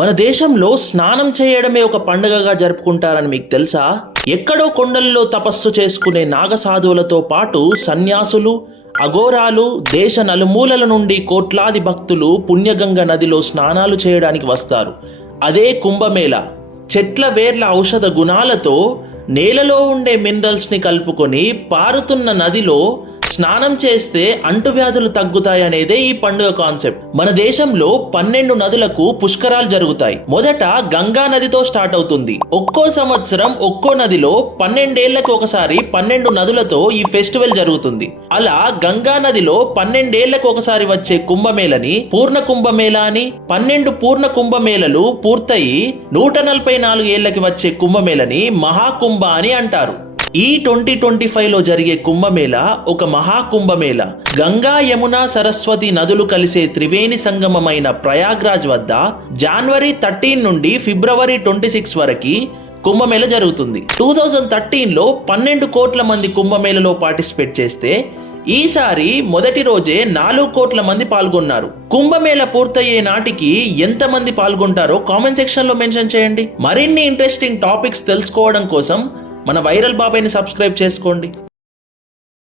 మన దేశంలో స్నానం చేయడమే ఒక పండుగగా జరుపుకుంటారని మీకు తెలుసా? ఎక్కడో కొండల్లో తపస్సు చేసుకునే నాగసాధువులతో పాటు సన్యాసులు అఘోరాలు దేశ నలుమూలల నుండి కోట్లాది భక్తులు పుణ్యగంగ నదిలో స్నానాలు చేయడానికి వస్తారు. అదే కుంభమేళ. చెట్ల వేర్ల ఔషధ గుణాలతో నేలలో ఉండే మినరల్స్ని కలుపుకొని పారుతున్న నదిలో స్నానం చేస్తే అంటువ్యాధులు తగ్గుతాయనేదే ఈ పండుగ కాన్సెప్ట్. మన దేశంలో పన్నెండు నదులకు పుష్కరాలు జరుగుతాయి. మొదట గంగా నదితో స్టార్ట్ అవుతుంది. ఒక్కో సంవత్సరం ఒక్కో నదిలో పన్నెండేళ్ళకు ఒకసారి పన్నెండు నదులతో ఈ ఫెస్టివల్ జరుగుతుంది. అలా గంగా నదిలో పన్నెండేళ్ళకు ఒకసారి వచ్చే కుంభమేళని పూర్ణ కుంభమేళ అని పన్నెండు పూర్ణ కుంభమేళలు పూర్తయి నూట నలభై నాలుగు ఏళ్ళకి వచ్చే కుంభమేళని మహాకుంభ అని అంటారు. ఈ ట్వంటీ ట్వంటీ ఫైవ్లో జరిగే కుంభమేళ ఒక మహాకుంభమేళ. గంగా యమున సరస్వతి నదులు కలిసే త్రివేణి సంగమమైన ప్రయాగ్రాజ్ వద్ద జనవరి థర్టీన్ నుండి ఫిబ్రవరి ట్వంటీ సిక్స్ వరకు కుంభమేళ జరుగుతుంది. టూ థౌజండ్ థర్టీన్లో పన్నెండు కోట్ల మంది కుంభమేళలో పార్టిసిపేట్ చేస్తే ఈసారి మొదటి రోజే నాలుగు కోట్ల మంది పాల్గొన్నారు. కుంభమేళ పూర్తయ్యే నాటికి ఎంత మంది పాల్గొంటారో కామెంట్ సెక్షన్లో మెన్షన్ చేయండి. మరిన్ని ఇంట్రెస్టింగ్ టాపిక్స్ తెలుసుకోవడం కోసం మన వైరల్ బాబాయ్ని సబ్స్క్రైబ్ చేసుకోండి.